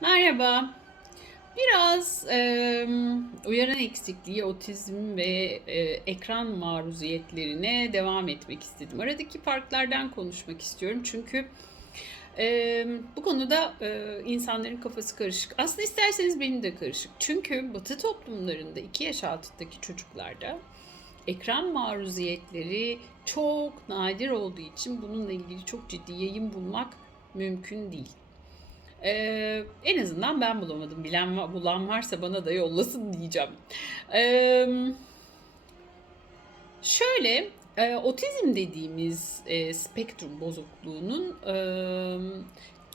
Merhaba. Biraz e, uyaran eksikliği, otizm ve e, ekran maruziyetlerine devam etmek istedim. Aradaki farklardan konuşmak istiyorum çünkü e, bu konuda e, insanların kafası karışık. Aslında isterseniz benim de karışık. Çünkü Batı toplumlarında 2 yaş altındaki çocuklarda ekran maruziyetleri çok nadir olduğu için bununla ilgili çok ciddi yayın bulmak mümkün değil. Ee, en azından ben bulamadım. Bilen bulan varsa bana da yollasın diyeceğim. Ee, şöyle e, otizm dediğimiz e, spektrum bozukluğunun e,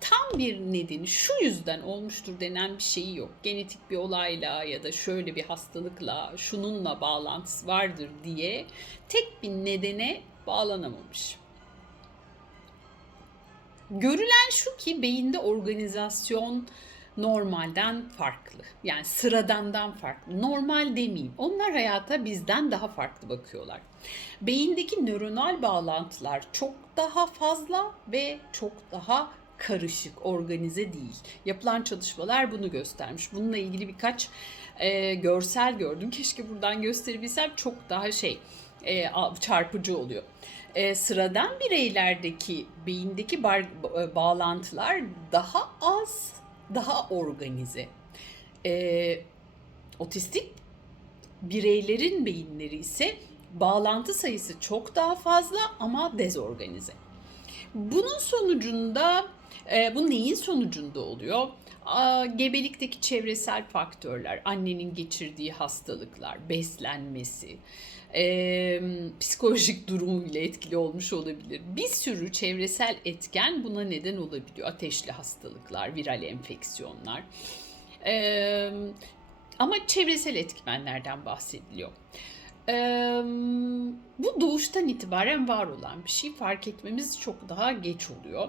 tam bir nedeni şu yüzden olmuştur denen bir şeyi yok. Genetik bir olayla ya da şöyle bir hastalıkla şununla bağlantısı vardır diye tek bir nedene bağlanamamış. Görülen şu ki beyinde organizasyon normalden farklı. Yani sıradandan farklı. Normal demeyeyim. Onlar hayata bizden daha farklı bakıyorlar. Beyindeki nöronal bağlantılar çok daha fazla ve çok daha karışık, organize değil. Yapılan çalışmalar bunu göstermiş. Bununla ilgili birkaç e, görsel gördüm. Keşke buradan gösterebilsem çok daha şey e, çarpıcı oluyor. E, sıradan bireylerdeki beyindeki bar- e, bağlantılar daha az, daha organize. E, otistik bireylerin beyinleri ise bağlantı sayısı çok daha fazla ama dezorganize. Bunun sonucunda, e, bu neyin sonucunda oluyor? Gebelikteki çevresel faktörler, annenin geçirdiği hastalıklar, beslenmesi, e, psikolojik durumu bile etkili olmuş olabilir. Bir sürü çevresel etken buna neden olabiliyor. Ateşli hastalıklar, viral enfeksiyonlar. E, ama çevresel etmenlerden bahsediliyor. Eee, bu doğuştan itibaren var olan bir şey fark etmemiz çok daha geç oluyor.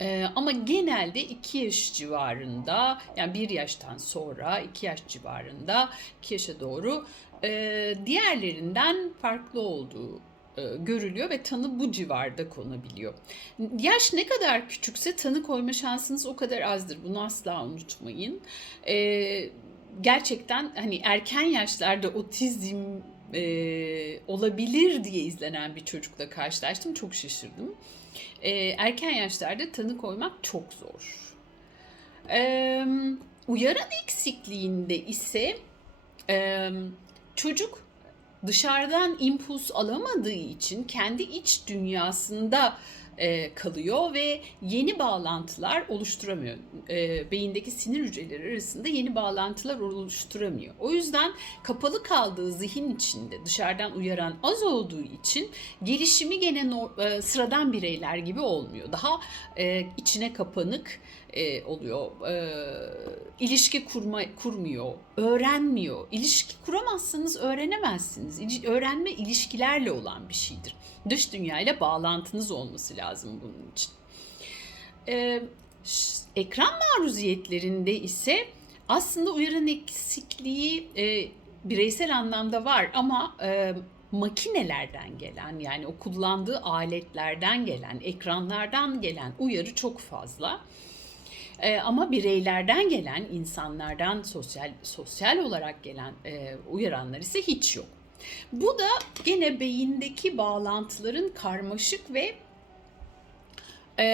Eee, ama genelde 2 yaş civarında yani 1 yaştan sonra 2 yaş civarında 2 yaşa doğru eee, diğerlerinden farklı olduğu eee, görülüyor ve tanı bu civarda konabiliyor. Yaş ne kadar küçükse tanı koyma şansınız o kadar azdır. Bunu asla unutmayın. Eee, gerçekten hani erken yaşlarda otizm eee, olabilir diye izlenen bir çocukla karşılaştım. Çok şaşırdım. Eee, erken yaşlarda tanı koymak çok zor. Eee, uyaran eksikliğinde ise eee, çocuk dışarıdan impuls alamadığı için kendi iç dünyasında e, kalıyor ve yeni bağlantılar oluşturamıyor. E, beyindeki sinir hücreleri arasında yeni bağlantılar oluşturamıyor. O yüzden kapalı kaldığı zihin içinde dışarıdan uyaran az olduğu için gelişimi gene nor- e, sıradan bireyler gibi olmuyor. Daha e, içine kapanık e, oluyor. E, ilişki kurma kurmuyor, öğrenmiyor. İlişki kuramazsanız öğrenemezsiniz. İli- öğrenme ilişkilerle olan bir şeydir. Dış dünyayla bağlantınız olması lazım bunun için. E, ekran maruziyetlerinde ise aslında uyaran eksikliği e, bireysel anlamda var ama e, makinelerden gelen yani o kullandığı aletlerden gelen, ekranlardan gelen uyarı çok fazla. Ee, ama bireylerden gelen, insanlardan sosyal sosyal olarak gelen e, uyaranlar ise hiç yok. Bu da gene beyindeki bağlantıların karmaşık ve e,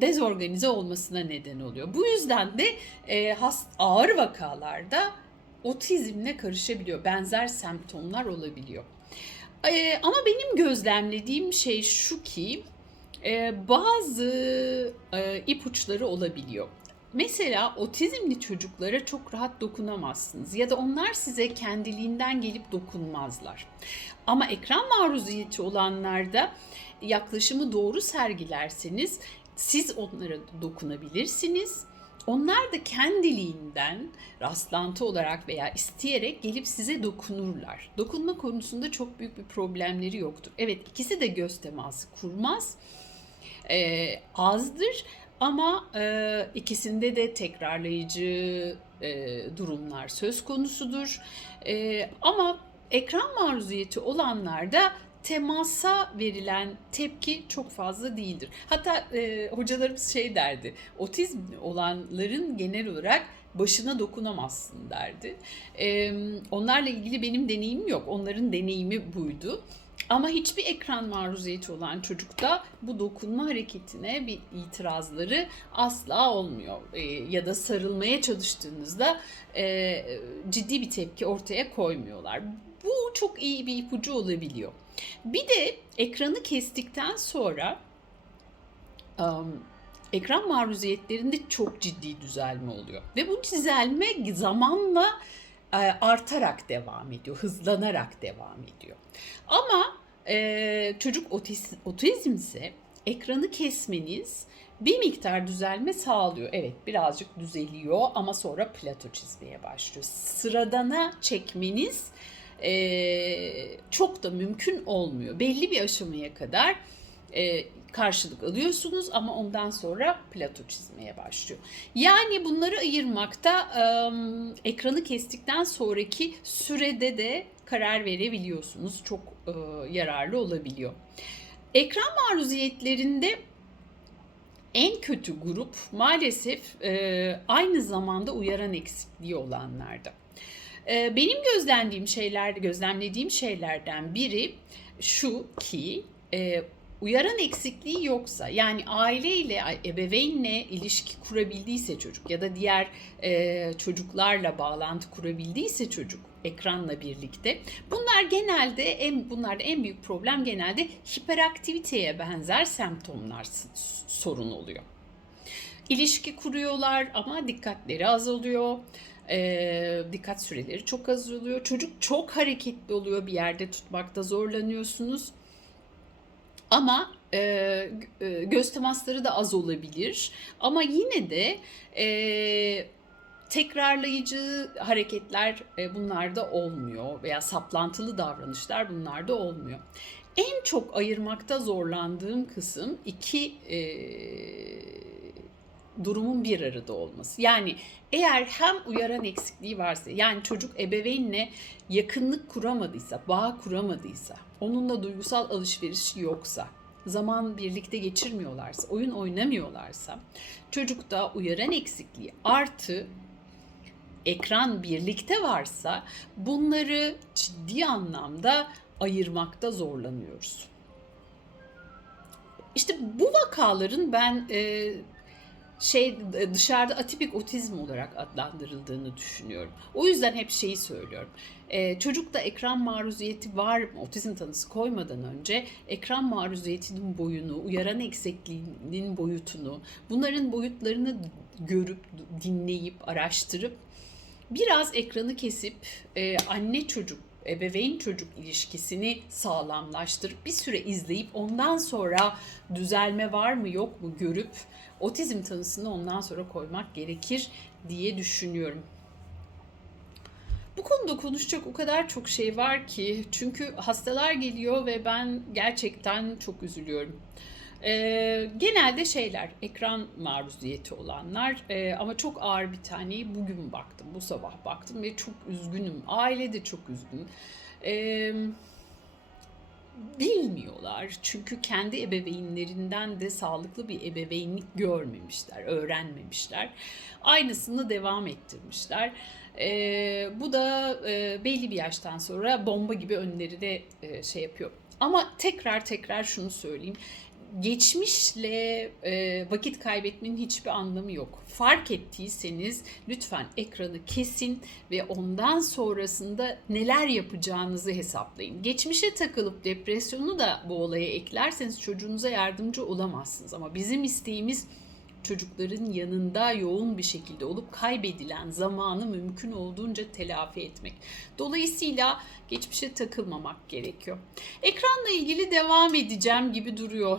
dezorganize olmasına neden oluyor. Bu yüzden de e, hast, ağır vakalarda otizmle karışabiliyor. Benzer semptomlar olabiliyor. E, ama benim gözlemlediğim şey şu ki e, bazı e, ipuçları olabiliyor. Mesela otizmli çocuklara çok rahat dokunamazsınız ya da onlar size kendiliğinden gelip dokunmazlar. Ama ekran maruziyeti olanlarda yaklaşımı doğru sergilerseniz siz onlara dokunabilirsiniz. Onlar da kendiliğinden rastlantı olarak veya isteyerek gelip size dokunurlar. Dokunma konusunda çok büyük bir problemleri yoktur. Evet ikisi de göz teması kurmaz e, azdır ama e, ikisinde de tekrarlayıcı e, durumlar söz konusudur. E, ama ekran maruziyeti olanlarda temasa verilen tepki çok fazla değildir. Hatta e, hocalarımız şey derdi, otizm olanların genel olarak başına dokunamazsın derdi. E, onlarla ilgili benim deneyimim yok, onların deneyimi buydu. Ama hiçbir ekran maruziyeti olan çocukta bu dokunma hareketine bir itirazları asla olmuyor. E, ya da sarılmaya çalıştığınızda e, ciddi bir tepki ortaya koymuyorlar. Bu çok iyi bir ipucu olabiliyor. Bir de ekranı kestikten sonra um, ekran maruziyetlerinde çok ciddi düzelme oluyor. Ve bu düzelme zamanla e, artarak devam ediyor, hızlanarak devam ediyor. Ama e, çocuk otiz, otizmse ekranı kesmeniz bir miktar düzelme sağlıyor. Evet birazcık düzeliyor ama sonra plato çizmeye başlıyor. Sıradana çekmeniz e, çok da mümkün olmuyor. Belli bir aşamaya kadar e, karşılık alıyorsunuz ama ondan sonra plato çizmeye başlıyor. Yani bunları ayırmakta e, ekranı kestikten sonraki sürede de karar verebiliyorsunuz. Çok e, yararlı olabiliyor. Ekran maruziyetlerinde en kötü grup maalesef e, aynı zamanda uyaran eksikliği olanlarda. E, benim gözlemlediğim şeyler, gözlemlediğim şeylerden biri şu ki e, uyaran eksikliği yoksa yani aileyle ebeveynle ilişki kurabildiyse çocuk ya da diğer e, çocuklarla bağlantı kurabildiyse çocuk ekranla birlikte bunlar genelde en bunlarda en büyük problem genelde hiperaktiviteye benzer semptomlar sorun oluyor. İlişki kuruyorlar ama dikkatleri azalıyor. E, dikkat süreleri çok azalıyor. Çocuk çok hareketli oluyor bir yerde tutmakta zorlanıyorsunuz. Ama e, e, göz temasları da az olabilir. Ama yine de e, tekrarlayıcı hareketler e, bunlarda olmuyor veya saplantılı davranışlar bunlarda olmuyor. En çok ayırmakta zorlandığım kısım iki e, durumun bir arada olması. Yani eğer hem uyaran eksikliği varsa yani çocuk ebeveynle yakınlık kuramadıysa, bağ kuramadıysa, onunla duygusal alışveriş yoksa, zaman birlikte geçirmiyorlarsa, oyun oynamıyorlarsa çocukta uyaran eksikliği artı ekran birlikte varsa bunları ciddi anlamda ayırmakta zorlanıyoruz. İşte bu vakaların ben e, şey dışarıda atipik otizm olarak adlandırıldığını düşünüyorum. O yüzden hep şeyi söylüyorum. Ee, çocukta ekran maruziyeti var? Otizm tanısı koymadan önce ekran maruziyetinin boyunu, uyaran eksikliğinin boyutunu, bunların boyutlarını görüp, dinleyip, araştırıp biraz ekranı kesip e, anne çocuk ebeveyn çocuk ilişkisini sağlamlaştırıp bir süre izleyip ondan sonra düzelme var mı yok mu görüp otizm tanısını ondan sonra koymak gerekir diye düşünüyorum. Bu konuda konuşacak o kadar çok şey var ki çünkü hastalar geliyor ve ben gerçekten çok üzülüyorum. Ee, genelde şeyler, ekran maruziyeti olanlar ee, ama çok ağır bir taneyi bugün baktım, bu sabah baktım ve çok üzgünüm. Aile de çok üzgün. Ee, bilmiyorlar çünkü kendi ebeveynlerinden de sağlıklı bir ebeveynlik görmemişler, öğrenmemişler. Aynısını devam ettirmişler. Ee, bu da e, belli bir yaştan sonra bomba gibi önlerine e, şey yapıyor. Ama tekrar tekrar şunu söyleyeyim geçmişle e, vakit kaybetmenin hiçbir anlamı yok. Fark ettiyseniz lütfen ekranı kesin ve ondan sonrasında neler yapacağınızı hesaplayın. Geçmişe takılıp depresyonu da bu olaya eklerseniz çocuğunuza yardımcı olamazsınız. Ama bizim isteğimiz çocukların yanında yoğun bir şekilde olup kaybedilen zamanı mümkün olduğunca telafi etmek. Dolayısıyla geçmişe takılmamak gerekiyor. Ekranla ilgili devam edeceğim gibi duruyor.